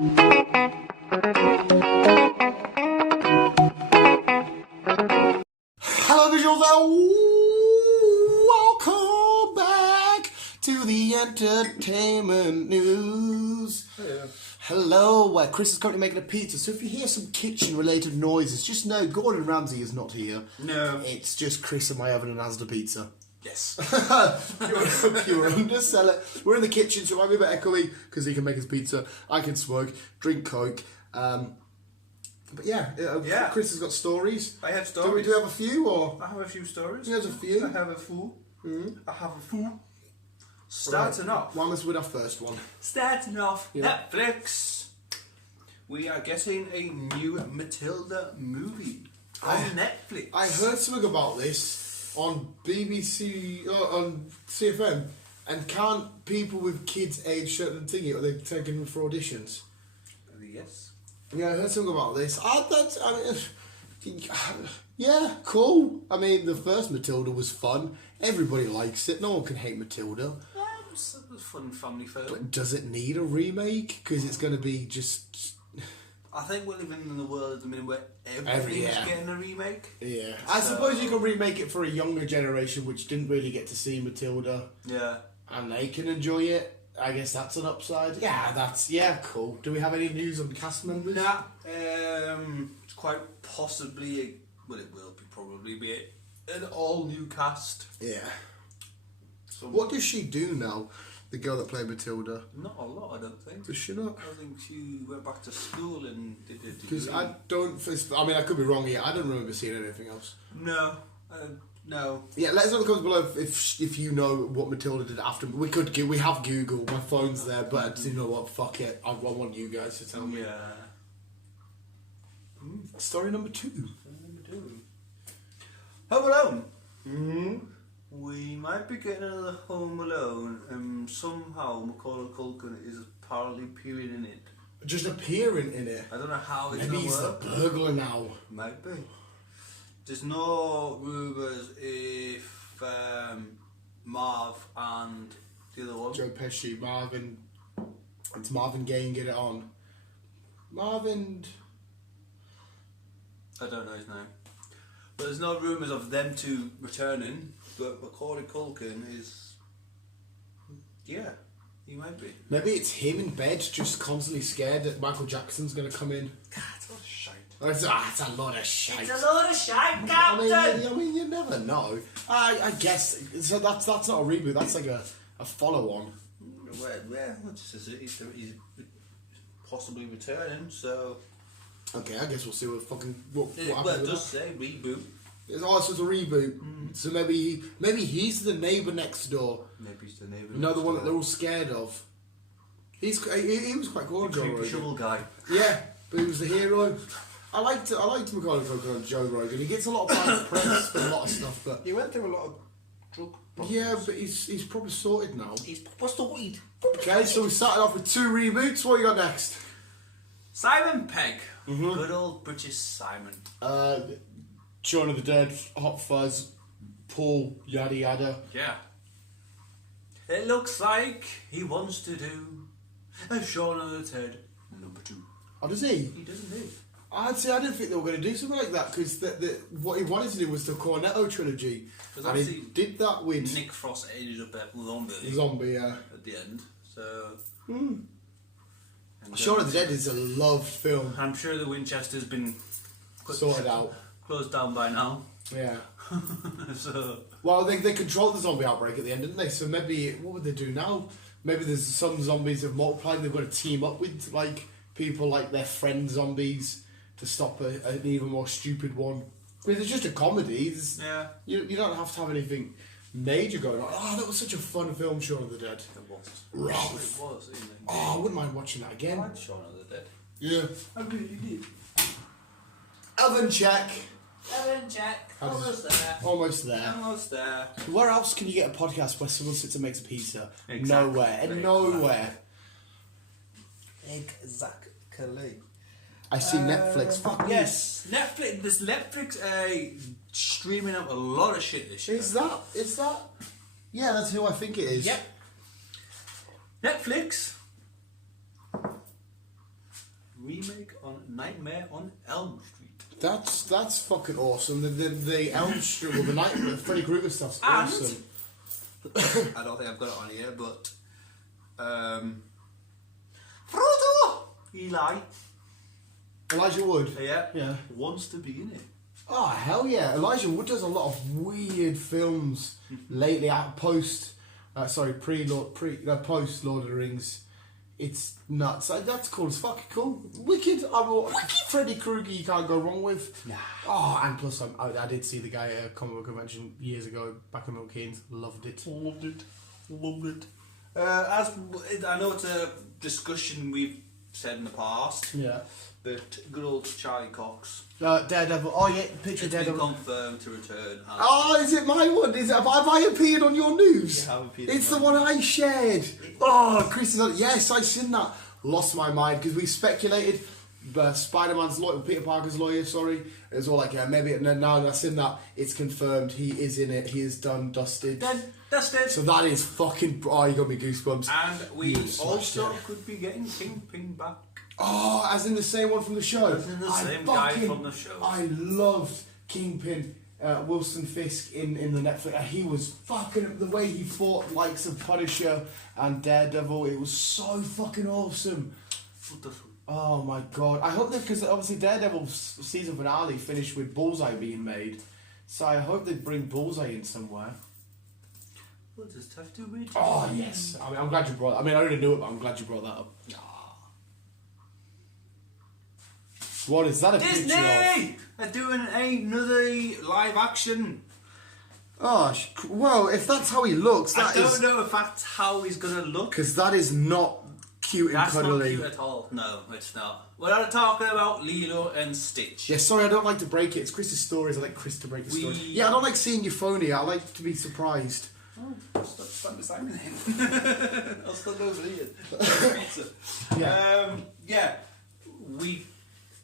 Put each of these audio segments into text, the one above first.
Hello, visuals, and welcome back to the entertainment news. Hello, Chris is currently making a pizza, so if you hear some kitchen-related noises, just know Gordon Ramsay is not here. No. It's just Chris and my oven and Asda pizza. Yes. Pure underseller. We're in the kitchen, so it might be a bit echoey, because he can make his pizza, I can smoke, drink Coke. But yeah, Chris has got stories. I have stories. Do we have a few, or? I have a few stories. He has a few. I have a few. I have a few. Starting off with our first one. Starting off, Netflix. We are getting a new Matilda movie on Netflix. I heard something about this on BBC, on CFM, and can't people with kids age certain thingy, or they're taking them for auditions? Yes. Yeah, I heard something about this. Yeah, cool. I mean, the first Matilda was fun. Everybody likes it. No one can hate Matilda. It's a fun family film. But does it need a remake? Because it's going to be just... I think we're living in a world at the minute where everything's getting a remake. Yeah. I suppose you can remake it for a younger generation which didn't really get to see Matilda. Yeah. And they can enjoy it. I guess that's an upside. Yeah, cool. Do we have any news on the cast members? Nah. It's quite possibly, it will probably be an all new cast. Yeah. What does she do now? The girl that played Matilda. Not a lot, I don't think. Does she not? I think she went back to school and did it. Because I I could be wrong here. I don't remember seeing anything else. No. No. Yeah, let us know in the comments below if you know what Matilda did after. We have Google. My phone's there, but you know what? Fuck it. I want you guys to tell me. Yeah. Story number 2. Home Alone. We might be getting another Home Alone, and somehow Macaulay Culkin is apparently appearing in it. Just appearing in it. I don't know how it's Maybe going to he's work. the burglar now. Might be. There's no rumours if Marv and the other one. Joe Pesci, Marvin. It's Marvin Gaye and Get It On. Marvin. I don't know his name. But there's no rumours of them two returning, but Macaulay Culkin is... Yeah, he might be. Maybe it's him in bed, just constantly scared that Michael Jackson's going to come in. God, it's a lot of shite. It's a lot of shite. It's a load of shite, Captain! I mean, you never know. I guess, so that's not a reboot, that's like a follow-on. Well, just as he's possibly returning, so... Okay, I guess we'll see what happens. Well, it does say reboot. It's a reboot. So maybe he's the neighbour next door. Maybe he's the neighbour. You know, the one that they're all scared of. He was quite cool. The creepy shovel guy. Yeah, but he was the hero. I liked Macaulay Culkin on Joe Rogan. He gets a lot of bad press for a lot of stuff, but he went through a lot of drug problems. Yeah, but he's probably sorted now. He's probably sorted. Okay, so we started off with 2 reboots. What you got next? Simon Pegg. Good old British Simon. Shaun of the Dead, Hot Fuzz, Paul, yada yada. Yeah. It looks like he wants to do a Shaun of the Dead number 2. Oh, does he? He does indeed. I didn't think they were going to do something like that, because what he wanted to do was the Cornetto trilogy, and he did that with Nick Frost ended up at Zombie, yeah. At the end, so. Shaun of the Dead is a loved film. I'm sure the Winchester's been Sorted out. Closed down by now. Yeah. So. Well, they controlled the zombie outbreak at the end, didn't they? So maybe, what would they do now? Maybe there's some zombies have multiplied. They've got to team up with like people like their friend zombies to stop an even more stupid one. I mean, it's just a comedy. Yeah. You don't have to have anything major going on. Oh, that was such a fun film, Shaun of the Dead. It was. Ralph. It was, isn't it? Oh, I wouldn't mind watching that I again. liked Shaun of the Dead. Yeah. I really did. Oven check. Oven check. Almost there. Almost there. Almost there. Where else can you get a podcast where someone sits and makes a pizza? Exactly. Nowhere. Nowhere. Exactly. I see Netflix. Fuck yes, Netflix. This Netflix streaming out a lot of shit this year. Is that? Yeah, that's who I think it is. Yep. Netflix on Nightmare on Elm Street. That's fucking awesome. The Elm Street, well, the Nightmare, Freddy Krueger stuff's And- awesome. I don't think I've got it on here, but Frodo! Eli. Elijah Wood. Yeah. Wants to be in it. Oh hell yeah! Elijah Wood does a lot of weird films lately. Post Lord of the Rings. It's nuts. That's cool. It's fucking cool. Wicked. Freddy Krueger. You can't go wrong with. Nah. Oh, and plus I did see the guy at a comic book convention years ago back in Milton Keynes. Loved it. Loved it. As I know, it's a discussion we've said in the past. Yeah. But good old Charlie Cox. Daredevil. Oh yeah, picture It's Daredevil. been confirmed to return. Oh, is it my one? Have I appeared on your news? You have appeared It's on the one I shared. Oh, Chris is on. Yes, I've seen that. Lost my mind because we speculated. Spider-Man's lawyer, Peter Parker's lawyer, sorry. It was all like, yeah, maybe. And then now I've seen that, it's confirmed. He is in it. He is done, dusted. Dusted. So that is fucking. Oh, you got me goosebumps. And we You smashed also it. could be getting Kingpin back. Oh, as in the same one from the show. As in the same guy from the show. I loved Kingpin, Wilson Fisk in the Netflix. He was fucking the way he fought likes of Punisher and Daredevil. It was so fucking awesome. Oh my god! I hope that because obviously Daredevil's season finale finished with Bullseye being made, so I hope they bring Bullseye in somewhere. We'll just have to wait. Oh yes! I mean, I'm glad you brought. I mean, I already knew it, but I'm glad you brought that up. What is that a picture of? Disney are doing another live action. Oh, well, if that's how he looks, I that don't is know if that's how he's gonna look. because that is not cute and That's not cuddly. cute at all. No, it's not. We're not talking about Lilo and Stitch. Yeah, sorry, I don't like to break it. It's Chris's stories. I like Chris to break the story. Yeah, I don't like seeing you phony. I like to be surprised. Oh, stop beside me then. I'll stand over here. Pizza. Yeah.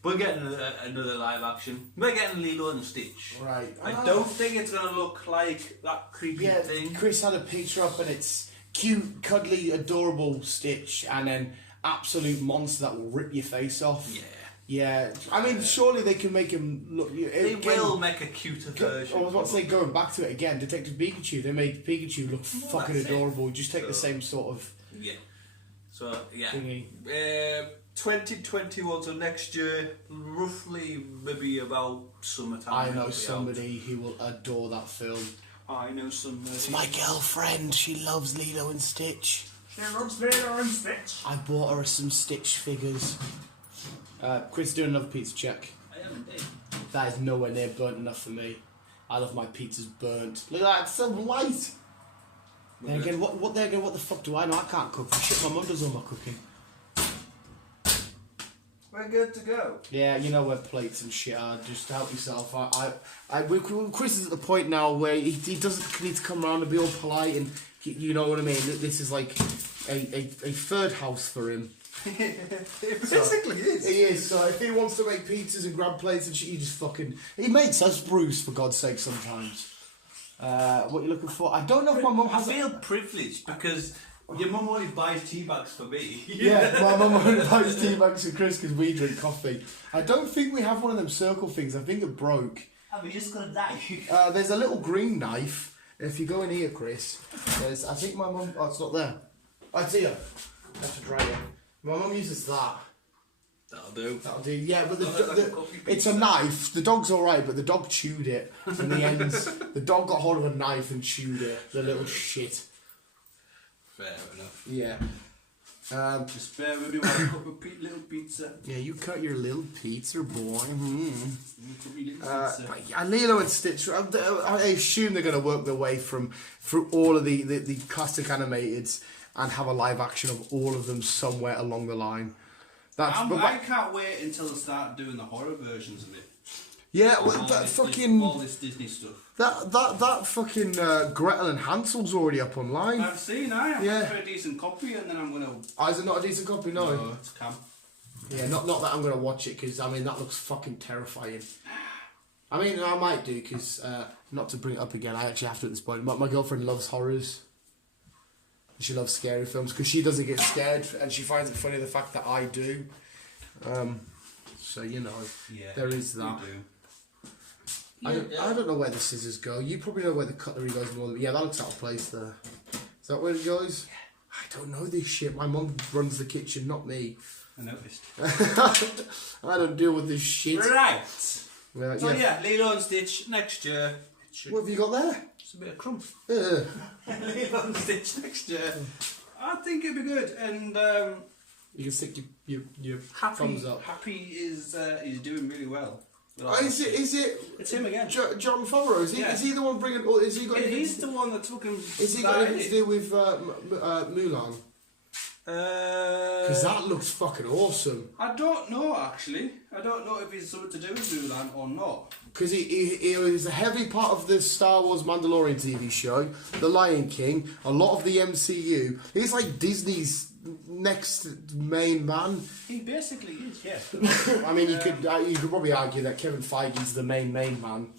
We're getting another live action. We're getting Lilo and Stitch. Right. I don't think it's gonna look like that creepy Yeah, thing. Chris had a picture up and it's cute, cuddly, adorable Stitch and then absolute monster that will rip your face off. Yeah. Yeah. I mean, surely they can make him look... They will make a cuter version. I was about to say, going back to it again, Detective Pikachu, they made Pikachu look fucking that's it. adorable. Just take the So- same sort of... Yeah. So, yeah. Thingy. 2021, so next year, roughly maybe about summertime. I it'll know be somebody who will adore that film. out. I know somebody. It's my girlfriend. She loves Lilo and Stitch. She loves Lilo and Stitch. I bought her some Stitch figures. Chris, doing another pizza check. I am indeed. That is nowhere near burnt enough for me. I love my pizzas burnt. Look at that, it's so light. Then again, what the fuck do I know? I can't cook. Shit, my mum does all my cooking. We're good to go. Yeah, you know where plates and shit are. Just help yourself. Chris is at the point now where he doesn't need to come around and be all polite and you know what I mean. This is like a third house for him. It basically is. He is. So if he wants to make pizzas and grab plates and shit, he just fucking he makes us Bruce for God's sake sometimes. What you looking for? I don't know if my mum I has. feel privileged because your mum only buys tea bags for me. Yeah, my mum only buys tea bags for Chris because we drink coffee. I don't think we have one of them circle things. I think it broke. I'm just gonna die. There's a little green knife. If you go in here, Chris, there's. I think my mum. Oh, it's not there. Oh, it's here. That's a dry it. My mum uses that. That'll do. That'll do. Yeah, but Like a coffee it's a knife. The dog's all right, but the dog chewed it. In the ends, the dog got hold of a knife and chewed it. The little shit. Fair enough. Yeah. Just bear with me while I cook a little pizza. Yeah, you cut your little pizza, boy. Cook me little pizza. But yeah, Lilo and Stitch. I assume they're going to work their way through all of the classic animateds and have a live action of all of them somewhere along the line. I can't wait until they start doing the horror versions of it. Yeah, All that this fucking all this Disney stuff. that fucking Gretel and Hansel's already up online. I've seen. I'm Yeah. for a decent copy, and then I'm gonna. Oh, is it not a decent copy? No. It's camp. Yeah, not that I'm gonna watch it because I mean that looks fucking terrifying. I mean I might do because not to bring it up again. I actually have to at this point. My girlfriend loves horrors. She loves scary films because she doesn't get scared and she finds it funny the fact that I do. So, you know, Yeah, there is that. you do. I don't know where the scissors go. You probably know where the cutlery goes more than... Yeah, that looks out of place there. Is that where it goes? I don't know this shit. My mum runs the kitchen, not me. I noticed. I don't deal with this shit. Right. Well, So yeah, Lilo and Stitch next year. What have you got there? It's a bit of crumb. Yeah. Lilo and Stitch next year. I think it'd be good, and You can stick your Happy thumbs up. Happy is doing really well. Oh, is it? It's him again. John Favreau? Is he? Yeah. Is he the one bringing? Or is he got? Yeah, he's the one that took him. Is he got anything to do with Mulan? Because that looks fucking awesome. I don't know actually. I don't know if it's something to do with Mulan or not. Because he was a heavy part of the Star Wars Mandalorian TV show, The Lion King, a lot of the MCU. He's like Disney's next main man. He basically is, yeah. I mean, you could probably argue that Kevin Feige's the main man.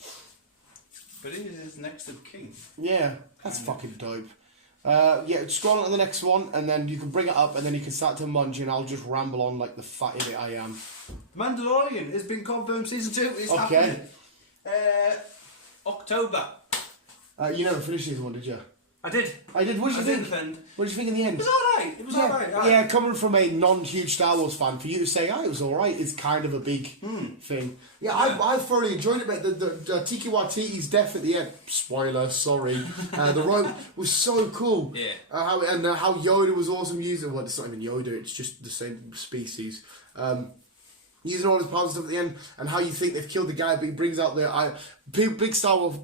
But he is next to King. Yeah, that's fucking dope. Yeah, scroll on to the next one, and then you can bring it up, and then you can start to munch, and I'll just ramble on like the fat idiot I am. Mandalorian has been confirmed. Season 2 is Okay. happening. October. You never finished season one, did you? I did. I did. What did you think? Defend. What did you think in the end? It was alright. It was Yeah, alright. yeah, coming from a non-huge Star Wars fan, for you to say, it was alright, is kind of a big thing. Yeah, I thoroughly enjoyed it, mate. The Tiki Waititi's death at the end, spoiler, sorry, the rope was so cool. Yeah. How Yoda was awesome using, well, it's not even Yoda, it's just the same species. Using all his powers and stuff at the end, and how you think they've killed the guy, but he brings out big Star Wars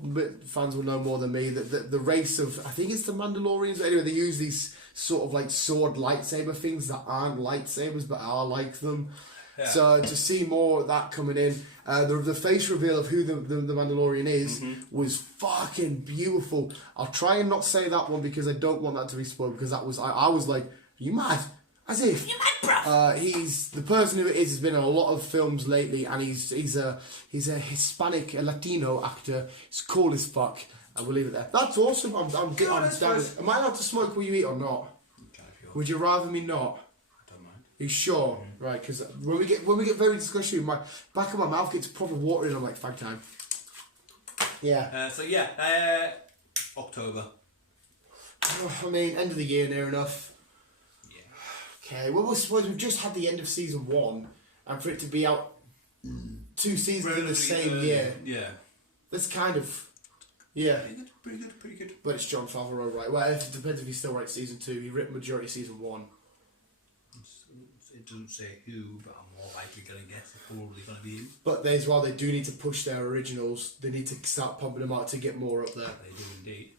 fans will know more than me that the race of, I think it's the Mandalorians. Anyway, they use these sort of like sword lightsaber things that aren't lightsabers but are like them. Yeah. So to see more of that coming in, the face reveal of who the Mandalorian is was fucking beautiful. I'll try and not say that one because I don't want that to be spoiled, because that was I was like, are you mad? As if you mad, bruv. He's the person who it is has been in a lot of films lately, and he's a Hispanic, a Latino actor. He's cool as fuck. I will leave it there. That's awesome. I'm down. Am I allowed to smoke while you eat or not? Would you rather me not? I don't mind. You sure? Right, because when we get very discussion, my back of my mouth gets proper watery, and I'm like, fag time. Yeah. October. I mean, end of the year, near enough. Okay, well, I suppose we've just had the end of season 1, and for it to be out 2 seasons in the same year, Yeah. that's kind of, yeah. Pretty good. But it's John Favreau, right? Well, it depends if he still writes season 2. He wrote majority of season 1. It doesn't say who, but I'm more likely going to guess it's probably going to be him. But as well, they do need to push their originals. They need to start pumping them out to get more up there. They do indeed.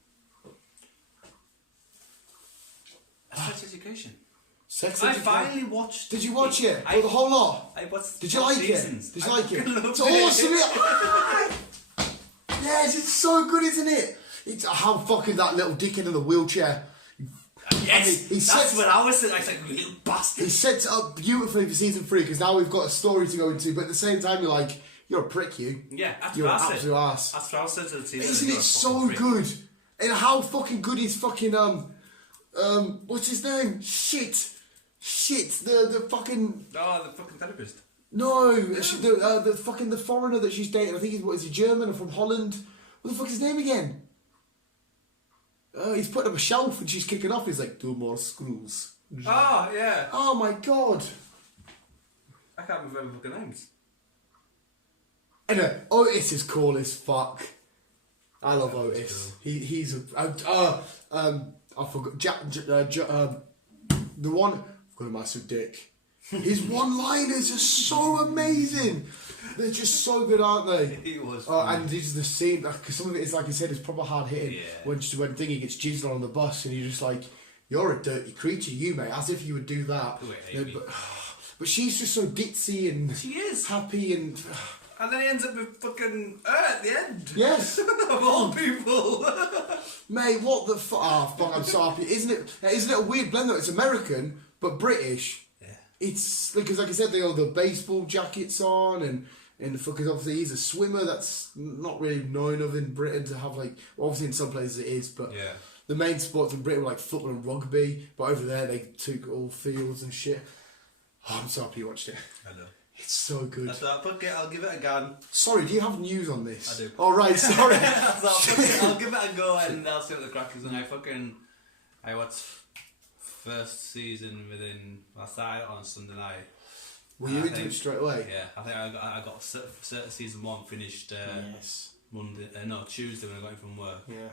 Sex Education. Sex I Education. finally watched. Did you watch it? I- The whole lot? I watched. Did you like seasons. it? Did you like it? fucking It's loved awesome. Yes, it's so good, isn't it? It's how fucking that little dickhead in the wheelchair. Yes, he that's sets- what I was saying. I was like, you little bastard. He sets it up beautifully for season 3, because now we've got a story to go into. But at the same time, you're like, you're a prick, you. Yeah, that's You're what an I said. absolute ass. That's what I said to the team. Isn't it so good? And how fucking good is fucking what's his name? Shit, the fucking Oh, the fucking therapist. no, the fucking the foreigner that she's dating. I think he's he German or from Holland. What the fuck is his name again? He's putting up a shelf and she's kicking off. He's like, 2 more screws. Oh, yeah. Oh my god. I can't remember fucking names. Anyway, Otis is cool as fuck. I love Otis. He's a I forgot the one. I've got a massive dick. His one-liners are so amazing. They're just so good, aren't they? He was. And this is the scene. Because some of it is, like I said, is proper hard hitting. Yeah. When Thingy gets jizzed on the bus, and you're just like, you're a dirty creature, you mate. As if you would do that. Wait, No, Amy. but she's just so ditzy and She is. happy and And then he ends up with fucking her at the end. yes. Of all people. Mate, what the fuck? Oh, fuck, I'm so happy. Isn't it a weird blend though? It's American, but British. Yeah. It's, because like I said, they all the baseball jackets on, and because obviously he's a swimmer that's not really known of in Britain to have, like, well, obviously in some places it is, but Yeah. the main sports in Britain were like football and rugby, but over there they took all fields and shit. Oh, I'm so happy you watched it. I know. It's so good. I thought, fuck it, I'll give it a go. Sorry, do you have news on this? I do. Oh, right, sorry. I thought, fuck it, I'll give it a go and I'll see what the crack is. And I watched first season I started on a Sunday night. Were you into it straight away? Yeah, I think I got certain season 1 finished Yes. Tuesday when I got in from work. Yeah.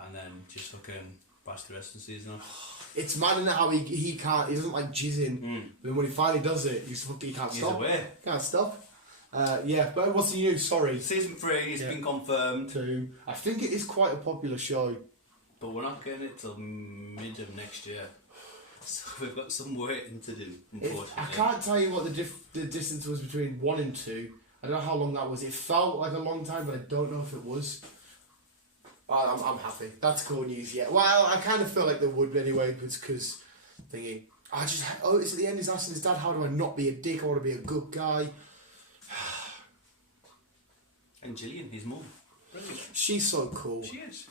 And then just fucking bashed the rest of the season off. It's mad in how he doesn't like jizzing. But when he finally does it, he can't stop. away. Can't stop. Yeah, but what's the news? Sorry. Season 3 has been confirmed. 2. I think it is quite a popular show. But we're not getting it till mid of next year. So we've got some waiting to do, unfortunately. I can't tell you what the distance was between 1 and 2. I don't know how long that was. It felt like a long time, but I don't know if it was. I'm happy. That's cool news, yeah. Well, I kind of feel like there would be anyway, because thinking, it's at the end, he's asking his dad, how do I not be a dick? I want to be a good guy. And Gillian, his mum. Brilliant. She's so cool. She is.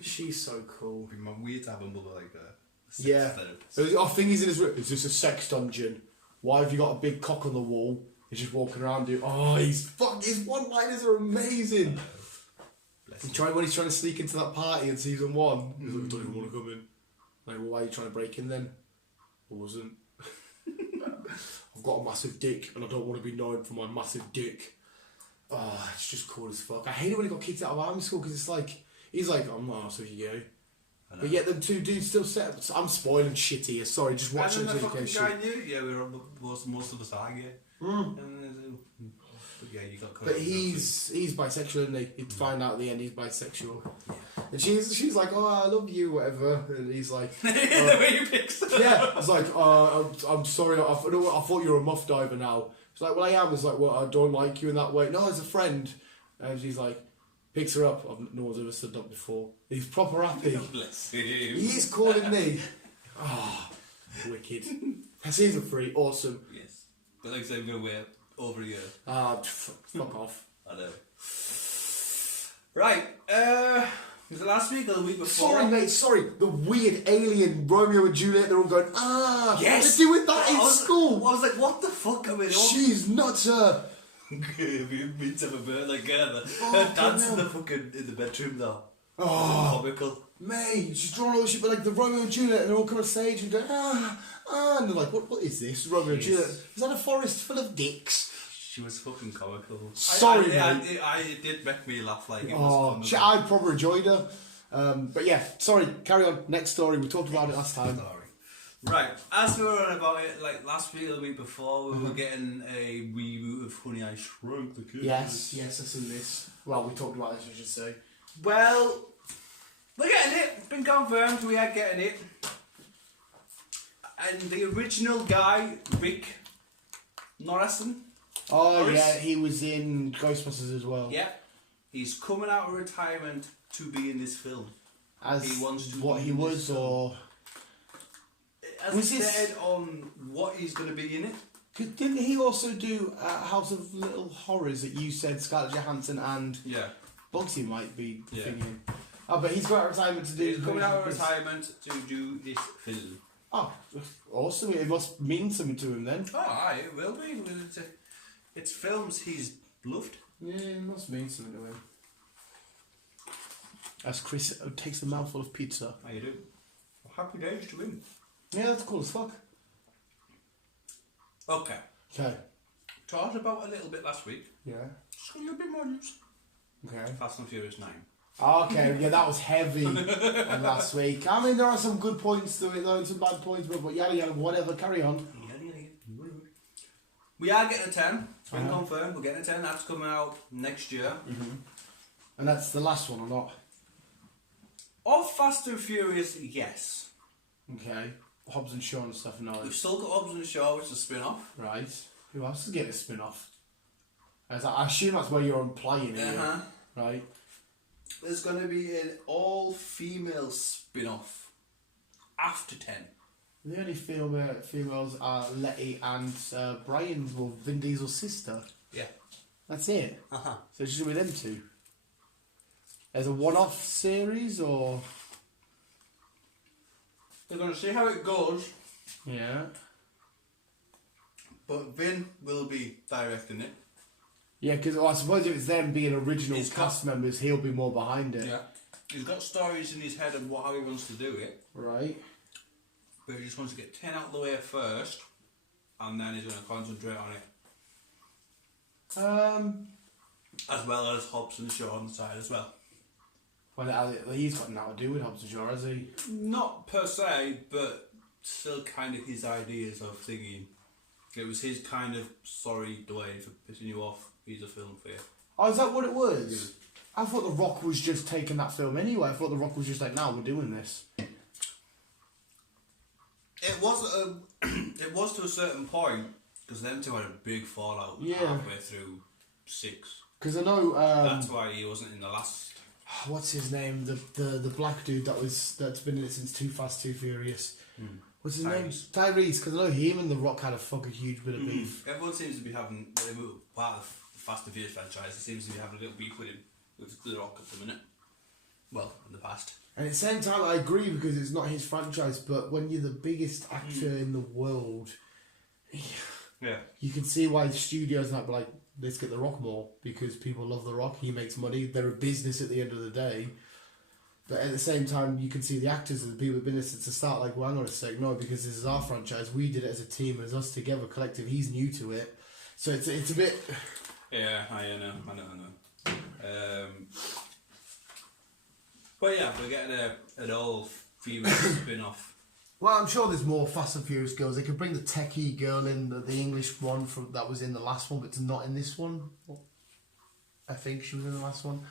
She's so cool. It'd be weird to have a mother like that. Yeah. I think he's in his room. Is this a sex dungeon? Why have you got a big cock on the wall? He's just walking around doing. Oh, his one-liners are amazing. When he's trying to sneak into that party in season 1, he's like, I don't even want to come in. Like, well, why are you trying to break in then? I wasn't. I've got a massive dick and I don't want to be known for my massive dick. Oh, it's just cool as fuck. I hate it when he got kicked out of army school because it's like, he's like, I'm not asked if you go. But yet them two dudes still set. I'm spoiling shit here. Sorry, just watch Sex Education. Guy knew. Yeah, we were most of us are gay. But yeah, you got. But he's bisexual, isn't he? He'd find out at the end he's bisexual. And she's like, oh, I love you, whatever. And he's like, the way you pick stuff. Yeah, I was like, I'm sorry, I thought you were a muff diver now. She's like, well, I am. I was like, well, I don't like you in that way. No, as a friend. And she's like, picks her up. No one's ever stood up before. He's proper happy. Bless him. He is calling me. Oh, wicked. Season 3, awesome. Yes. But like I said, we're going to wait over a year. Fuck off. I know. Right. Was it last week or the week before? Sorry, mate, sorry. The weird alien Romeo and Juliet, they're all going, yes! They're doing that in school. I was like, what the fuck are we doing? She's nuts, We meet to have a bird like her. Oh, Dancing in the bedroom though. Oh, comical. Mate, she's drawing all this shit, but like the Romeo and Juliet, and they all come on stage and go, and they're like, what is this? Romeo and Juliet. Is that a forest full of dicks? She was fucking comical. Sorry, mate. It did make me laugh like it was fun. I probably enjoyed her. But yeah, sorry, carry on. Next story, we talked about it last time. Right, as we were on about it, like last week or the week before, we were getting a reboot of Honey, I Shrunk the Kids. Yes, I've seen this. Well, we talked about this, I should say. Well, we're getting it. It's been confirmed. We are getting it. And the original guy, Rick Norrison. Oh, Norris? yeah, he was in Ghostbusters as well. Yeah. He's coming out of retirement to be in this film. As he wants to what he was, or... As was he this... said on what he's going to be in it. Didn't he also do House of Little Horrors that you said Scarlett Johansson and Bugsy might be thinking? Oh, but he's got out of retirement to do... He's coming out of retirement to do this film. Oh, awesome. It must mean something to him then. Oh, aye, it will be. It's films he's loved. Yeah, it must mean something to him. As Chris takes a mouthful of pizza. How you do? Happy days to him. Yeah, that's cool as fuck. Okay. Okay. Talked about a little bit last week. Yeah. Just a little bit more news. Okay. Fast and Furious 9. Okay, yeah, that was heavy last week. I mean, there are some good points to it though, and some bad points, but yada yada, whatever, carry on. We are getting a 10. It's been confirmed. We're getting a 10. That's coming out next year. Mm-hmm. And that's the last one or not? Of Fast and Furious, yes. Okay. Hobbs and Shaw and stuff, no. We've still got Hobbs and Shaw, which is a spin-off. Right. Who else is getting a spin-off? I assume that's where you're implying it. Right. There's going to be an all-female spin-off after 10. The only females are Letty and Brian's, well, Vin Diesel's sister. Yeah. That's it. So it's just with them two. As a one-off series, or they're going to see how it goes. Yeah. But Vin will be directing it. Yeah, because I suppose if it's them being original He's cast members, he'll be more behind it. Yeah. He's got stories in his head of how he wants to do it, Right. but he just wants to get 10 out of the way first, and then he's going to concentrate on it. As well as Hobbs and Shaw on the side as well. Well, he's got nothing to do with Hobbs and Shaw, has he? Not per se, but still kind of his ideas of thinking. It was his kind of sorry, Dwayne, for pissing you off. He's a film for you. Oh, is that what it was? I thought The Rock was just taking that film anyway. I thought The Rock was just like, no, we're doing this. It was it was to a certain point, because them two had a big fallout halfway through 6. Because I know... That's why he wasn't in the last... What's his name? The black dude that's been in it since Too Fast, Too Furious. What's his name? Tyrese. Because I know him and The Rock had a fucking huge bit of beef. Everyone seems to be having... Part of the Fast and Furious franchise, seems to be having a little beef with him, with The Rock at the minute. Well, in the past. And at the same time, I agree because it's not his franchise, but when you're the biggest actor in the world, Yeah. you can see why the studios might be like, let's get The Rock more, because people love The Rock, he makes money, they're a business at the end of the day. But at the same time, you can see the actors and the people who've been there since the start, like, well, hang on a sec, no, because this is our franchise, we did it as a team, as us together, collective, he's new to it. So it's a bit... Yeah, I know. But yeah, we're getting an old female spin-off. Well, I'm sure there's more Fast and Furious girls. They could bring the techie girl in, the English one that was in the last one, but it's not in this one. I think she was in the last one.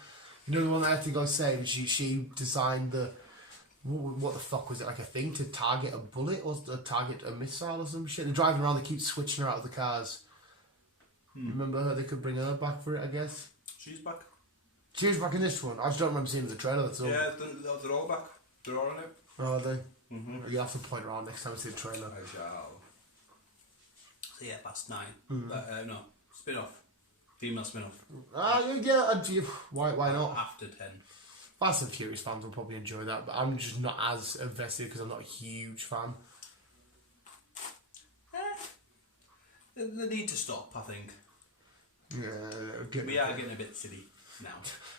You know the one that I had to go save? She designed the... What the fuck was it? Like a thing to target a bullet or to target a missile or some shit? They're driving around, they keep switching her out of the cars. Remember her? They could bring her back for it, I guess. She's back. She was back in this one. I just don't remember seeing the trailer, that's all. Yeah, they're all back. They're all in it. Oh, are they? You'll have to point around next time I see the trailer. I shall. So yeah, Fast 9. But no, spin-off. Female spin-off. Why not? After 10. Fast and Furious fans will probably enjoy that, but I'm just not as invested because I'm not a huge fan. They need to stop, I think. Yeah, We are getting a bit silly now.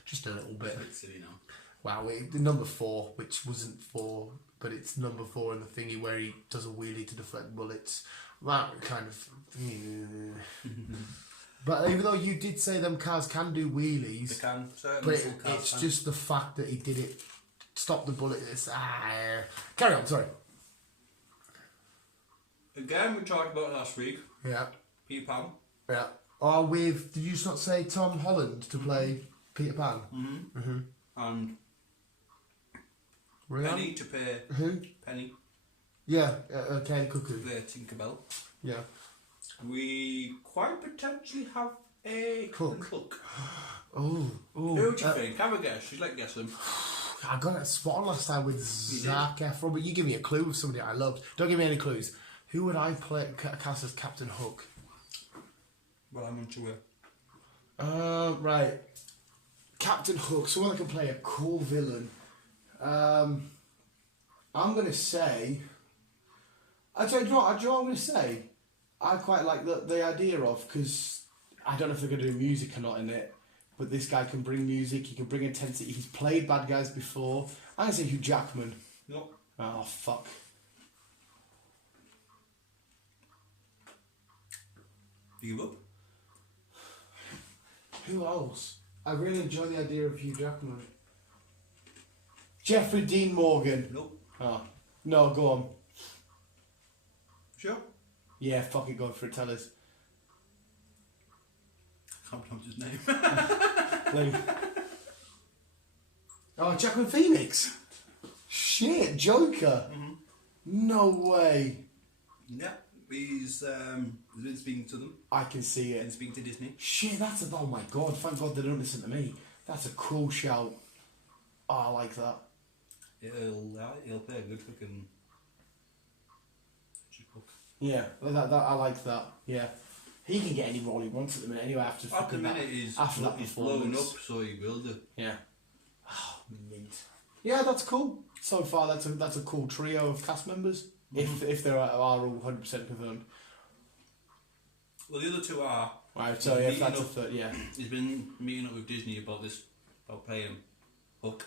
just a little A bit. bit silly now. Wow, the number 4, which wasn't 4, but it's number 4 in the thingy where he does a wheelie to deflect bullets. That kind of... But even though you did say them cars can do wheelies, They can. Certain but muscle cars it's can. just the fact that he did it, stop the bullet. Carry on, sorry. Again, we talked about it last week. Yeah. Peter Pan. Yeah. Oh, did you not say Tom Holland to play Peter Pan? And Rihanna? Penny to play Who? Penny. Yeah, Kane To Cuckoo. play Tinkerbell. Yeah. We quite potentially have a cook. Oh. Who do you think? Have a guess. She's like guessing. I got it spot on last time with Zac Efron, but you give me a clue of somebody I loved. Don't give me any clues. Who would I play cast as Captain Hook? Well, I'm unsure. Right. Captain Hook, someone that can play a cool villain. I'm going to say... Do you know what I'm going to say? I quite like the idea of, because I don't know if they're going to do music or not in it, but this guy can bring music, he can bring intensity. He's played bad guys before. I'm going to say Hugh Jackman. Nope. Oh, fuck. You give up? Who else? I really enjoy the idea of Hugh Jackman. Jeffrey Dean Morgan. Nope. Oh. No, go on. Sure? Yeah, fuck it, go for it, tell us. Can't pronounce his name. Like, oh, Jackman Phoenix. Shit, Joker. No way. Yeah, he's been speaking to them. I can see Been it. speaking to Disney. Shit, oh my god, thank god they don't listen to me. That's a cool shout. Oh, I like that. He'll play a good fucking cook. Yeah, I like that. Yeah. He can get any role he wants at the minute anyway after At the fucking minute, that he's blown up, performance. so he will do. Yeah. Oh, mint. Yeah, that's cool. So far, that's a cool trio of cast members. If there are all 100% confirmed. Well, the other two are. Right, so if Meeting that's a up- third, yeah. He's been meeting up with Disney about playing Hook.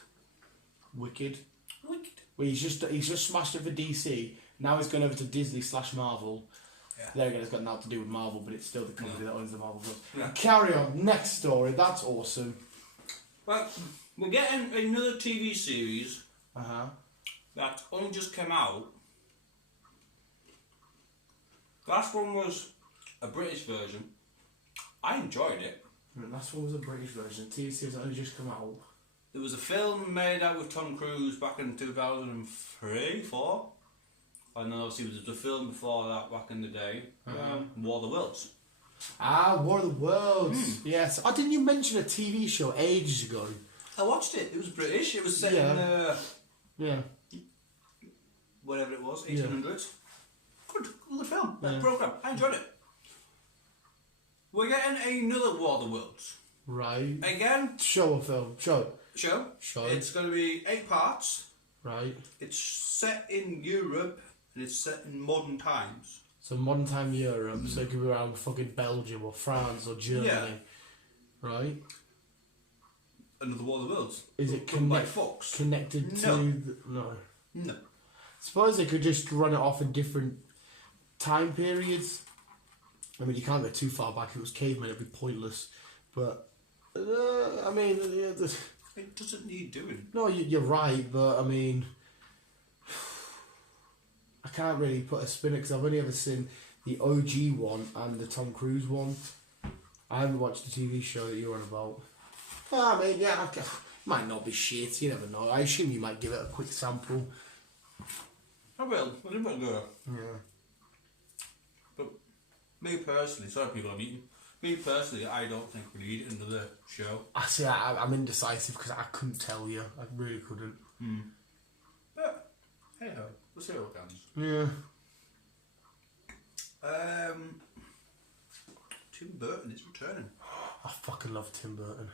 Wicked. Wicked. Well, he's just smashed it for DC. Now he's gone over to Disney/Marvel. Yeah. There again, it's got nothing to do with Marvel, but it's still the company that owns the Marvel films. Yeah. Carry on. Next story. That's awesome. Well, we're getting another TV series that only just came out. Last one was a British version. I enjoyed it. The last one was a British version. TV series that only just come out. There was a film made out with Tom Cruise back in 2003, 4. And then obviously there was a film before that back in the day. War of the Worlds. Ah, War of the Worlds. Yes. Oh, didn't you mention a TV show ages ago? I watched it. It was British. It was set Yeah. in Yeah. whatever it was, 1800s. Good film. Program. I enjoyed it. We're getting another War of the Worlds. Right. Again, Show or film? Show. show. Show. It's going to be 8 parts. Right. It's set in Europe and it's set in modern times. So modern time Europe, so it could be around fucking Belgium or France or Germany. Yeah. Right? Another War of the Worlds. Is it Done by Fox? connected to... No. No. No. Suppose they could just run it off in different time periods. I mean, you can't go too far back. If it was cavemen, it'd be pointless. But, I mean... It doesn't need doing. No, you're right, but I mean... I can't really put a spin it because I've only ever seen the OG one and the Tom Cruise one. I haven't watched the TV show that you're on about. I mean, yeah, might not be shit, you never know. I assume you might give it a quick sample. I will. I'll give it a go. Yeah. But me personally, sorry people I'm eating. Me personally, I don't think we need another show. I see, I'm indecisive because I couldn't tell you. I really couldn't. But, hey ho, we'll see how it goes. Yeah. Tim Burton is returning. I fucking love Tim Burton.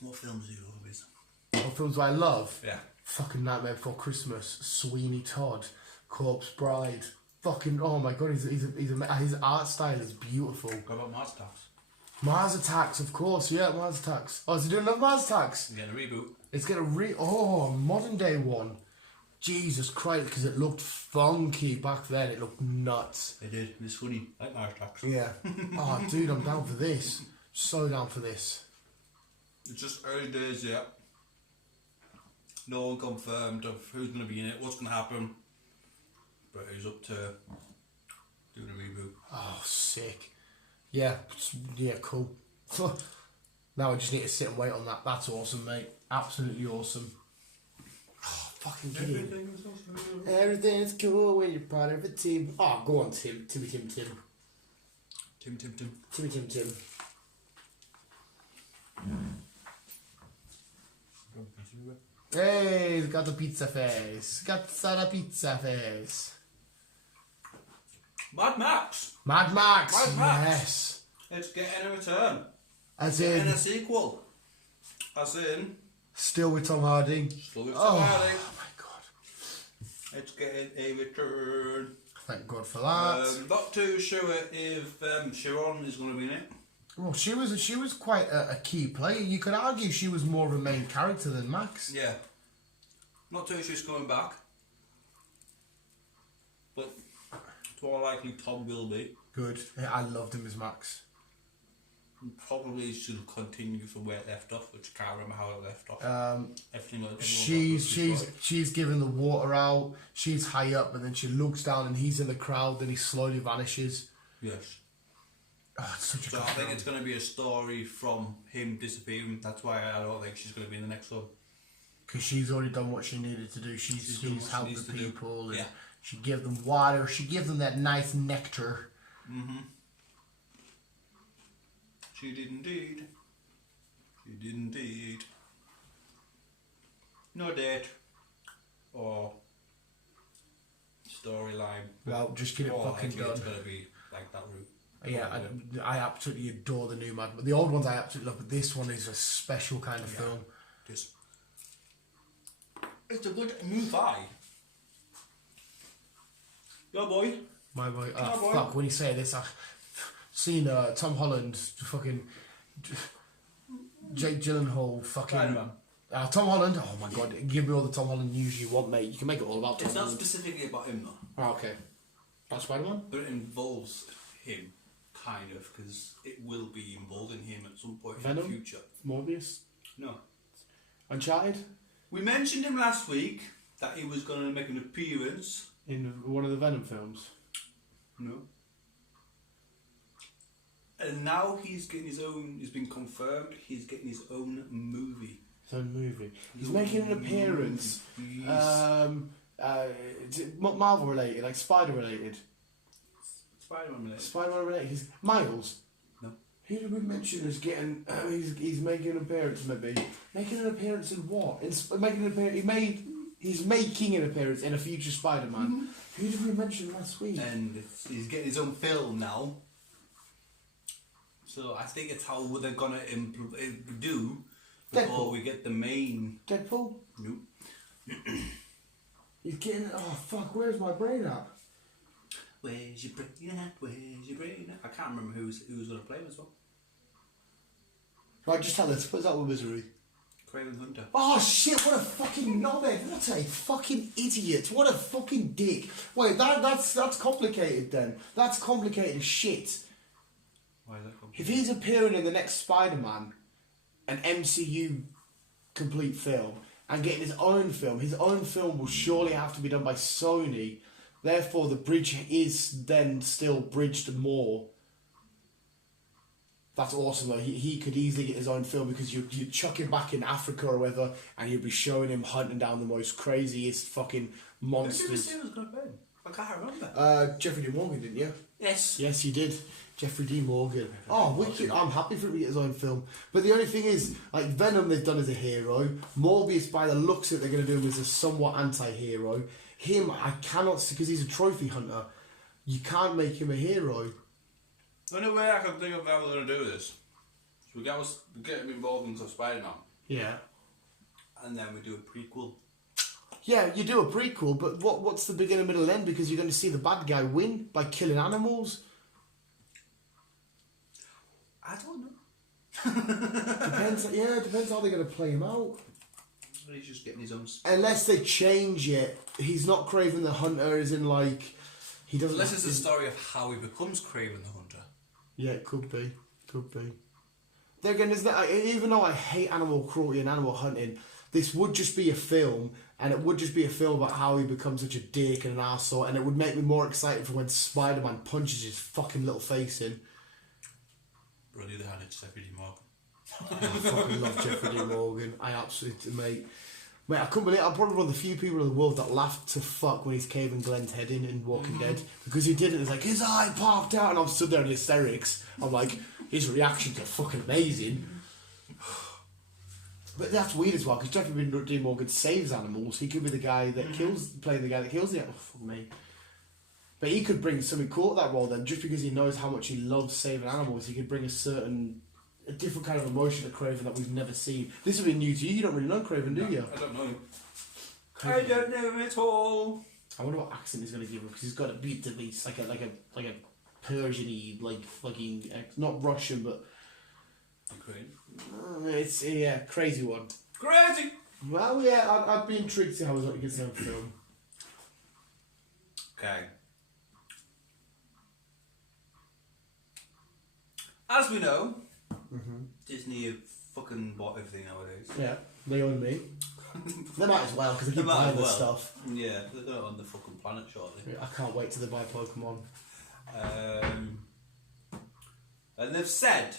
What films do you love his? What films do I love? Yeah. Fucking Nightmare Before Christmas, Sweeney Todd, Corpse Bride. Fucking, oh my god, his art style is beautiful. What about Mars Attacks? Mars Attacks, of course, yeah, Mars Attacks. Oh, is he doing another Mars Attacks? Again, a reboot. It's gonna a modern day one. Jesus Christ, because it looked funky back then, it looked nuts. They did. It's funny. I like Mars Attacks. Yeah. Oh, dude, I'm down for this. So down for this. It's just early days yet. No one confirmed of who's going to be in it, what's going to happen. But he's up to doing a reboot. Oh, sick. Yeah, cool. Now I just need to sit and wait on that. That's awesome, mate. Absolutely awesome. Oh, fucking kidding. Everything's cool when you're part of a team. Oh, go on, Tim. Timmy. Hey, he's got the pizza face. Got the pizza face. Mad Max! Mad Max. Mad Max. Yes. It's getting a return. As Getting in, a sequel. As in, still with Tom Hardy. Slow It Oh Saturday. my god. It's getting a return. Thank God for that. Not too sure if Sharon is going to be in it. Well, she was quite a key player. You could argue she was more of a main character than Max. Yeah. Not too sure she's coming back. But it's more likely Tom will be. Good. Yeah, I loved him as Max. And probably should continue from where it left off, which I can't remember how it left off. Everyone She's giving the water out. She's high up, and then she looks down, and he's in the crowd. Then he slowly vanishes. Yes. Oh, it's such a So good I think film. it's going to be a story from him disappearing. That's why I don't think she's going to be in the next one. Because she's already done what she needed to do. She's done what She's she helped needs the to do. people. And Yeah. she gave them water. She gave them that nice nectar. She did indeed. She did indeed. No date or storyline. Well, just get it More fucking likely done. It's going to be like that route. Yeah, I absolutely adore the new Mad Max. The old ones I absolutely love, but this one is a special kind of film. It's a good new vibe. Yo, boy. My boy. My boy. Fuck, when you say this, I've seen Tom Holland, fucking Jake Gyllenhaal, fucking. Spider-Man. Tom Holland. Oh my god, give me all the Tom Holland news you want, mate. You can make it all about Tom It's not Holland. specifically about him though, Oh, okay. About Spider-Man? But it involves him, kind of, because it will be involving him at some point in Venom? the future. Morbius? no. Uncharted? We mentioned him last week that he was going to make an appearance. In one of the Venom films? No. And now he's getting his own. It's been confirmed. He's getting his own movie. His own movie. He's making an appearance. Is it Marvel related, like Spider related? Spider-Man related. Spider-Man related. He's Miles. No. Who did we mention as getting? He's making an appearance, maybe. Making an appearance in what? Making an appearance. He's making an appearance in a future Spider-Man. Who did we mention last week? And he's getting his own film now. So I think it's how they're gonna do before Deadpool. we get the main. Deadpool. Nope. He's getting. Oh fuck! Where's my brain at? Where's your brain at? Where's your brain at? I can't remember who's gonna play him as well. Right, just tell us. Put that with misery. Craven Hunter. Oh shit! What a fucking knobhead! What a fucking idiot! What a fucking dick! Wait, that's complicated then. That's complicated as shit. Why is that If complicated? he's appearing in the next Spider-Man, an MCU complete film, and getting his own film will surely have to be done by Sony. Therefore, the bridge is then still bridged more. That's awesome though. He could easily get his own film because you chuck him back in Africa or whatever, and you'll be showing him hunting down the most craziest fucking Who monsters. said was gonna play him? I can't remember. Jeffrey D. Morgan, didn't you? Yes. Yes, you did. Jeffrey D. Morgan. Oh, wicked. I'm happy for him to get his own film. But the only thing is, like, Venom they've done as a hero. Morbius, by the looks of it, they're going to do him as a somewhat anti-hero. Him, I cannot see, because he's a trophy hunter. You can't make him a hero. The only way I can think of how we're going to do this is we get him involved into Spider-Man. Yeah. And then we do a prequel. Yeah, you do a prequel, but what's the beginning, middle, end? Because you're going to see the bad guy win by killing animals. I don't know. Depends how they're going to play him out. He's just getting his own. Unless they change it, he's not Craven the Hunter, as in like he doesn't. Unless it's the story of how he becomes Craven the Hunter. Yeah, it could be. There again, even though I hate animal cruelty and animal hunting, this would just be a film, and it would just be a film about how he becomes such a dick and an arsehole, and it would make me more excited for when Spider-Man punches his fucking little face in. But on the other hand, it's Jeffrey D. Morgan. I fucking love Jeffrey D. Morgan. I absolutely, mate, I couldn't believe I'm probably one of the few people in the world that laughed to fuck when he's caving Glenn's head in Walking Dead, because he did it. It's like his eye popped out, and I'm stood there in hysterics. I'm like, his reactions are fucking amazing. But that's weird as well, because Jeffrey D. Morgan saves animals. He could be the guy that playing the guy that kills the animal. Fuck me. But he could bring something cool to that role then, just because he knows how much he loves saving animals. He could bring a different kind of emotion to Craven that we've never seen. This would be new to you. You don't really know Craven, do you? I don't know him. I don't know him at all. I wonder what accent he's going to give him, because he's got a beat to beat like a Persian-y, like fucking not Russian, but Ukraine. it's crazy one. Crazy! Well, yeah, I'd be intrigued to see how he gets on film. Okay. As we know, Disney have fucking bought everything nowadays. Yeah, they own me. They might as well, because they keep might buying as this well. stuff. Yeah, they're going on the fucking planet shortly. I can't wait till they buy Pokemon. And they've said,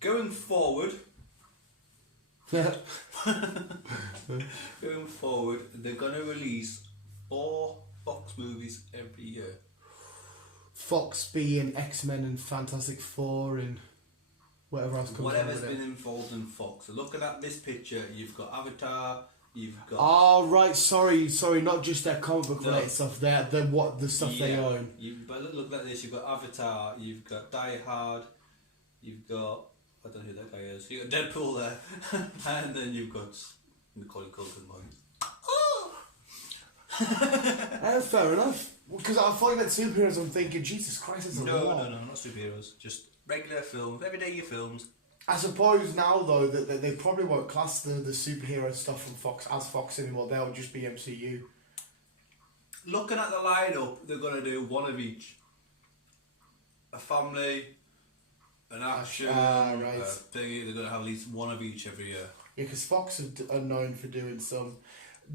going forward, they're going to release 4 Fox movies every year. Fox being X-Men and Fantastic Four and whatever else comes Whatever's with been it. involved in Fox. So looking at this picture, you've got Avatar, you've got... Oh right, sorry, not just their comic book related stuff. They're the stuff they own. But look at this. You've got Avatar. You've got Die Hard. You've got I don't know who that guy is. You got Deadpool there, and then you've got Macaulay Culkin. Fair enough. Because I thought you meant superheroes, I'm thinking, Jesus Christ, it's a lot. No, not superheroes. Just regular films, everyday films. I suppose now, though, that they probably won't class the superhero stuff from Fox as Fox anymore. They'll just be MCU. Looking at the lineup, they're going to do one of each. A family, an action, right. thingy. They're going to have at least one of each every year. Yeah, because Fox are known for doing some.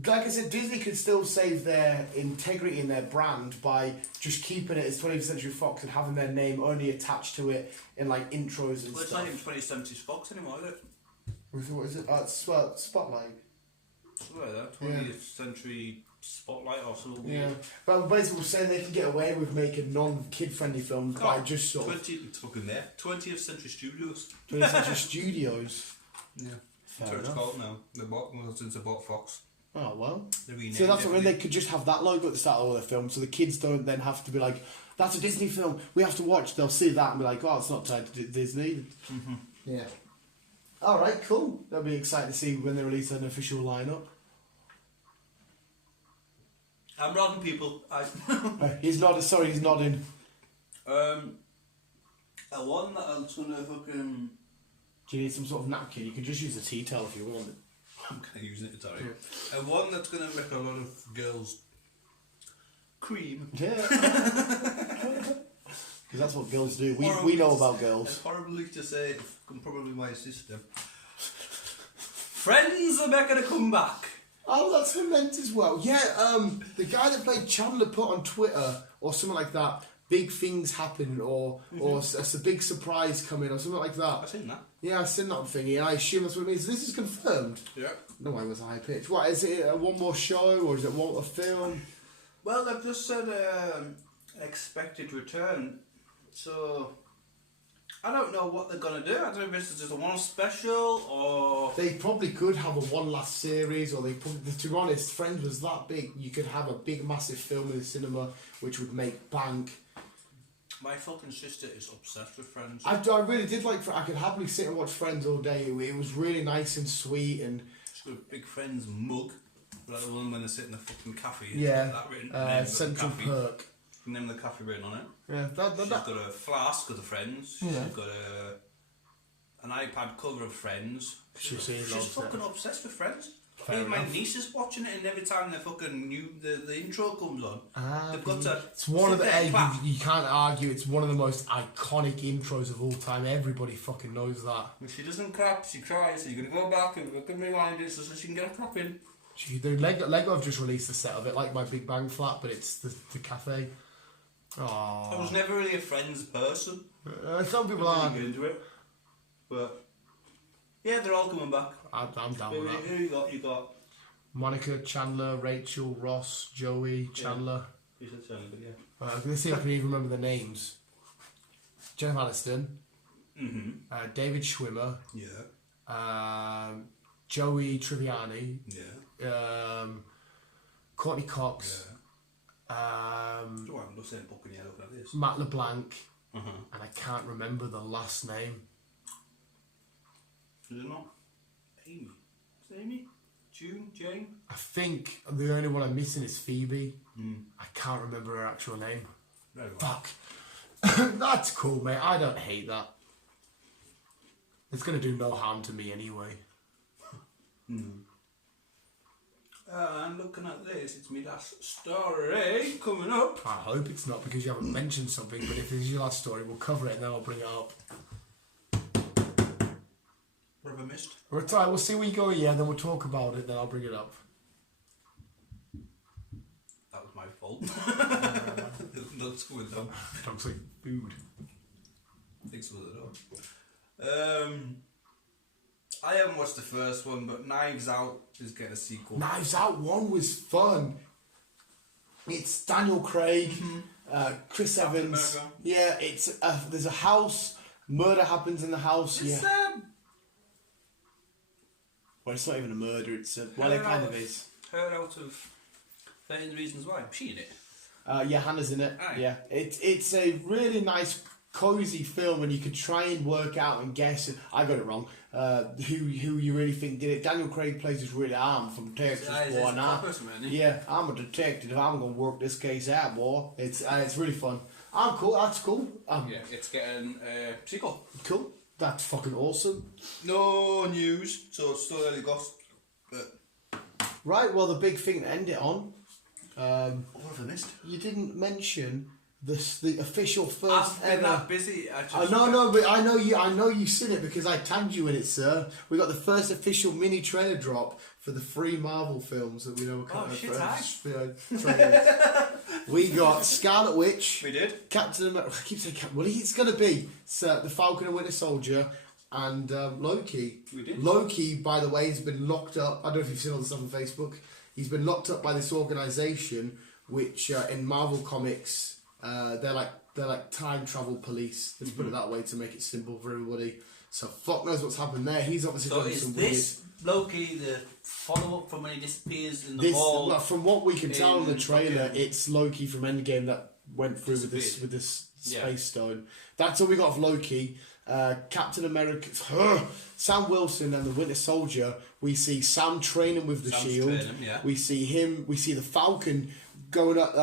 Like I said, Disney could still save their integrity in their brand by just keeping it as 20th Century Fox and having their name only attached to it in like intros and Well, it's stuff. not even 20th Century Fox anymore, is it? What is it? It's Spotlight. Something like that. 20th Century Spotlight or something. Yeah, weird. but basically we're saying they can get away with making non-kid friendly films by just sort of 20th, talking there. 20th Century Studios. 20th Century Studios. Yeah. Fair That's what it's enough. called now. They bought, well, since they bought Fox. Oh well. They renamed See, that's what I mean. They everything. could just have that logo at the start of all their films, so the kids don't then have to be like, "That's a Disney film. We have to watch." They'll see that and be like, "Oh, it's not tied to Disney." Mm-hmm. Yeah. All right, cool. That'll be exciting to see when they release an official lineup. I'm nodding, people. He's nodding. Sorry, he's nodding. A one that I'm gonna fucking. Do you need some sort of napkin? You can just use a tea towel if you want. I'm kind of using it, sorry. A one that's gonna make a lot of girls cream. Yeah. Because that's what girls do. We Horribly know to- about girls. It's horribly to say, probably my sister. Friends are making a comeback. Oh, that's meant as well. Yeah, the guy that played Chandler put on Twitter or something like that, big things happening or it's a big surprise coming or something like that. I've seen that. Yeah, I've seen that thingy and I assume that's what it means. This is confirmed. Yeah. No way was a high pitch. What, is it one more show or is it a film? Well, they've just said an expected return, so I don't know what they're gonna do. I don't know if this is just a one-off special or. They probably could have a one last series or they probably, to be honest, Friends was that big, you could have a big massive film in the cinema which would make bank. My fucking sister is obsessed with Friends. I really did like. I could happily sit and watch Friends all day. It was really nice and sweet and She's got a big Friends mug, like the one when they sit in the fucking cafe. It's yeah, got that written, name of the Central cafe, Perk. name of the cafe written on it. Yeah, She's got a flask of the Friends. Yeah. She's got an iPad cover of Friends. She's She's fucking obsessed with Friends. Fair Even my enough. niece is watching it, and every time the fucking the intro comes on, they've got to. It's one of sit the. there and clap. You can't argue. It's one of the most iconic intros of all time. Everybody fucking knows that. If she doesn't clap, she cries. So you're gonna go back and fucking rewind it so she can get a clap in. Lego have just released a set of it, like my Big Bang Flat, but it's the cafe. I was Oh, never really a Friends person. some people I are. didn't get into it, but yeah, they're all coming back. I'm down Who, with that. who you got? You got. Monica, Chandler, Rachel, Ross, Joey, Chandler. You said Chandler, but yeah. I'm gonna see if I can even remember the names. Jennifer Aniston, Mm-hmm. David Schwimmer, Yeah. Joey Tribbiani, Yeah. Courtney Cox, Don't worry, I'm just saying fucking yeah, looking at this. Matt LeBlanc, Uh-huh. and I can't remember the last name. Is it not? Amy. Is it Amy? Jane? I think the only one I'm missing is Phoebe. Mm. I can't remember her actual name. Very well. Fuck. That's cool, mate. I don't hate that. It's gonna do no harm to me anyway. And looking at this, it's my last story coming up. I hope it's not because you haven't mentioned something, but if it's your last story, we'll cover it and then I'll bring it up. What have I missed? Right, we'll see where you go, yeah, then we'll talk about it, then I'll bring it up. That was my fault. That's with them. Looks like food. Thanks for the I haven't watched the first one, but Knives Out is getting a sequel. Knives Out 1 was fun. It's Daniel Craig, Chris Captain Evans. America. Yeah, it's there's a house, murder happens in the house. It's Yeah. Well, it's not even a murder. It's well, it kind of is. Her out of 13 Reasons Why. Was she in it? Yeah, Hannah's in it. Aye. Yeah, it's a really nice cozy film, and you could try and work out and guess. I got it wrong. Who you really think did it? Daniel Craig plays this really arm from Texas, boy. Yeah, I'm a detective. I'm gonna work this case out, boy. It's really fun. I'm cool. That's cool. Yeah, it's getting a sequel. Cool. That's fucking awesome. No news, so it's still early gossip. But Right. Well, the big thing to end it on. what have I missed? You didn't mention the official first I've been ever. that busy. But I know you seen it because I tagged you in it, sir. We got the first official mini trailer drop for the 3 Marvel films that we know. Trailers. We got Scarlet Witch. We did. Captain America. I keep saying Captain. Well, it's gonna be the Falcon and Winter Soldier and Loki. We did. Loki, by the way, has been locked up. I don't know if you've seen all the stuff on Facebook. He's been locked up by this organisation, which in Marvel Comics. They're like time travel police. Let's put it that way to make it simple for everybody. So fuck knows what's happened there. He's obviously So done is some this Loki the follow-up from when he disappears in the weird. hall? Well, from what we can tell in the in trailer, fucking- it's Loki from Endgame that went through with this space stone. That's all we got of Loki. Captain America, Sam Wilson and the Winter Soldier. We see Sam training with the Sam's Shield. training, yeah. We see him. We see the Falcon going up.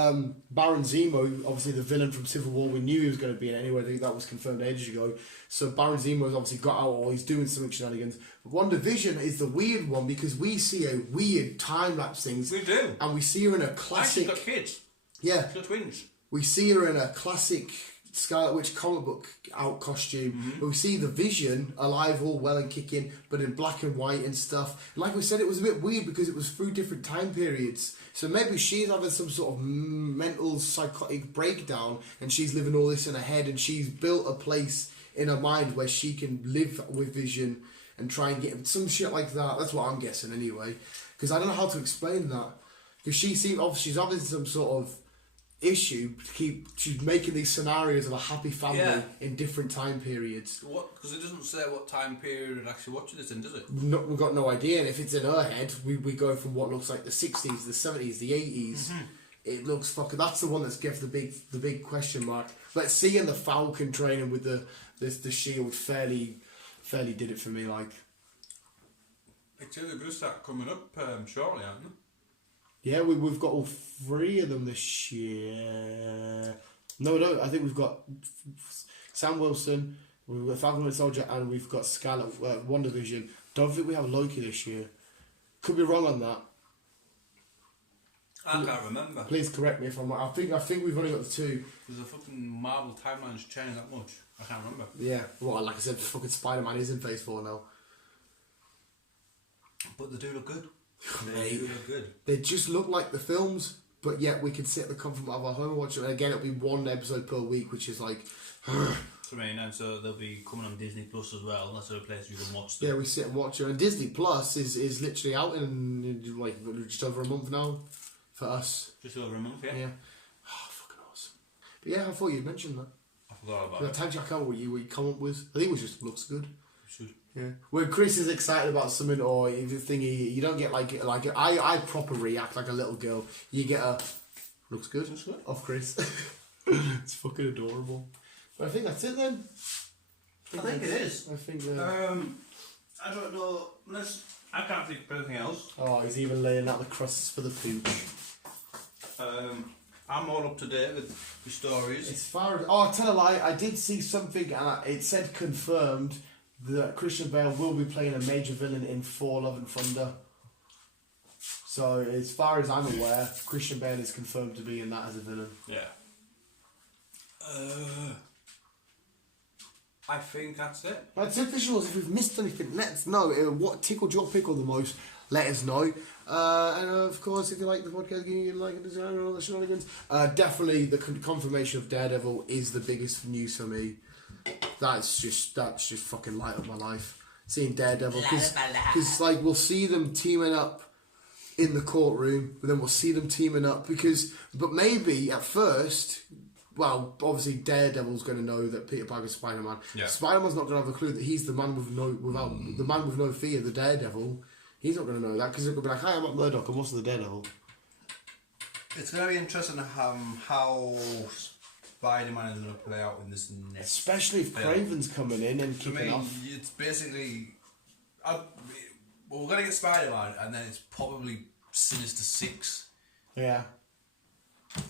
Baron Zemo, obviously the villain from Civil War. We knew he was going to be in it anyway. I think that was confirmed ages ago. So Baron Zemo's obviously got out, or he's doing some shenanigans. But WandaVision is the weird one because we see a weird time lapse things. We do. And we see her in a She's classic. got kids. Yeah, She's got twins. we see her in a classic Scarlet Witch comic book out costume. But we see the Vision alive, all well and kicking, but in black and white and stuff. Like we said, it was a bit weird because it was through different time periods. So maybe she's having some sort of mental psychotic breakdown, and she's living all this in her head, and she's built a place in her mind where she can live with Vision and try and get some shit like that. That's what I'm guessing anyway, because I don't know how to explain that. Because she's having some sort of issue to keep. She's making these scenarios of a happy family in different time periods. What? Because it doesn't say what time period it actually watching this in, does it? No, we've got no idea, and if it's in her head, we go from what looks like the 60s, the 70s, the 80s. It looks fucking. That's the one that's given the big question mark. But seeing the Falcon training with the Shield fairly did it for me. Like, It's really going to start coming up shortly, aren't they? yeah, we've got all 3 of them this year. No, I think we've got Sam Wilson, we've got Falcon and Soldier, and we've got Scarlet WandaVision. Don't think we have Loki this year. Could be wrong on that. I can't remember. Please correct me if I'm wrong. I think we've only got the 2. Because the fucking Marvel timeline's changed that much. I can't remember. Yeah, well, like I said, fucking Spider-Man is in Phase 4 now. But they do look good. Mate. They do look good. They just look like the films, but yet we can sit at the comfort of our home and watch it. And again, it'll be 1 episode per week, which is like... So, and so they'll be coming on Disney Plus as well. That's a place you can watch them. Yeah, we sit and watch it. And Disney Plus is literally out in like just over a month now for us. Just over a month, yeah? Yeah. Oh, fucking awesome. But yeah, I thought you'd mentioned that. I forgot about I it. tagged you, I can't remember what you come up with. I think it was just looks good. Should. Yeah. When Chris is excited about something or the thingy, you don't get like I proper react like a little girl. You get a looks good Looks good. off Chris. It's fucking adorable. But I think that's it then. I think it is. I think. I don't know. Unless I can't think of anything else. Oh, he's even laying out the crusts for the pooch. I'm all up to date with the stories. As far as I tell a lie, I did see something and it said confirmed that Christian Bale will be playing a major villain in Thor: Love and Thunder. So as far as I'm aware, Christian Bale is confirmed to be in that as a villain. Yeah. I think that's it. That's it, visuals. If we've missed anything, let us know. What tickled your pickle the most, let us know. And of course, if you like the podcast, you like it, and all the shenanigans. Definitely, the confirmation of Daredevil is the biggest news for me. That's just fucking light up my life. Seeing Daredevil, because like we'll see them teaming up in the courtroom, but then we'll see them teaming up but maybe at first. Well, obviously Daredevil's going to know that Peter Parker's Spider-Man. Yeah. Spider-Man's not going to have a clue that he's the man with no fear, the Daredevil. He's not going to know that because he'll be like, "Hi, I'm Matt Murdock, and what's the Daredevil?" It's very interesting how Spider-Man is going to play out in this next. Especially if film. Craven's coming in and For kicking me, off. it's basically. Well, we're going to get Spider-Man, and then it's probably Sinister Six Yeah.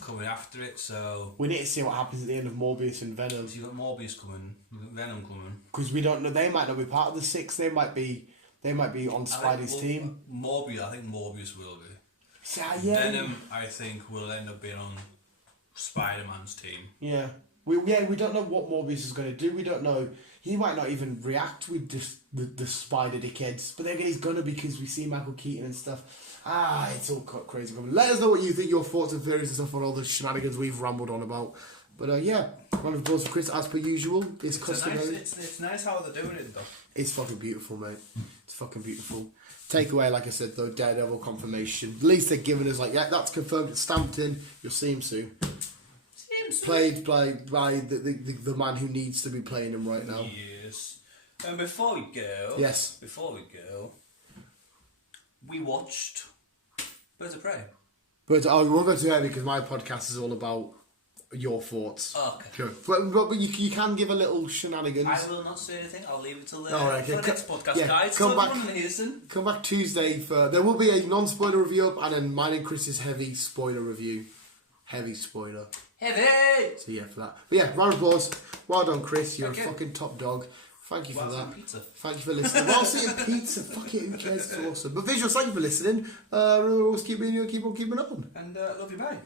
coming after it. So We need to see what happens at the end of Morbius and Venom. you got Morbius coming, you got Venom coming. Because we don't know, they might not be part of the Six. They might be on Spidey's team. Morbius, I think Morbius will be. So, yeah. Venom, I think, will end up being on Spider-Man's team. Yeah. We don't know what Morbius is going to do. We don't know. He might not even react with the spider dickheads. But then again, he's going to because we see Michael Keaton and stuff. It's all crazy. Let us know what you think, your thoughts and theories and stuff on all the shenanigans we've rambled on about. But yeah, round of applause for Chris as per usual. It's customary. It's nice how they're doing it though. It's fucking beautiful, mate. It's fucking beautiful. Takeaway, like I said, though, Daredevil confirmation. At least they're giving us, like, yeah, that's confirmed, it's stamped in. You'll see him soon. Played by the man who needs to be playing him right now. Yes. And before we go... Yes. We watched Birds of Prey. But we'll go to heavy because my podcast is all about your thoughts. Oh, okay. Sure. But you can give a little shenanigans. I will not say anything. I'll leave it till the next podcast, yeah, guys. come So back. everyone listen. Come back Tuesday for... There will be a non-spoiler review up and then mine and Chris's heavy spoiler review. Heavy spoiler. Heavy! So yeah, for that. But yeah, round of applause. Well done, Chris. You're Thank a you. fucking top dog. Thank you for Whilst that. eating pizza. Thank you for listening. Whilst eating pizza. Fuck it, who cares? It's awesome. But Visuals, thank you for listening. We'll always keep on keeping on. And love you, bye.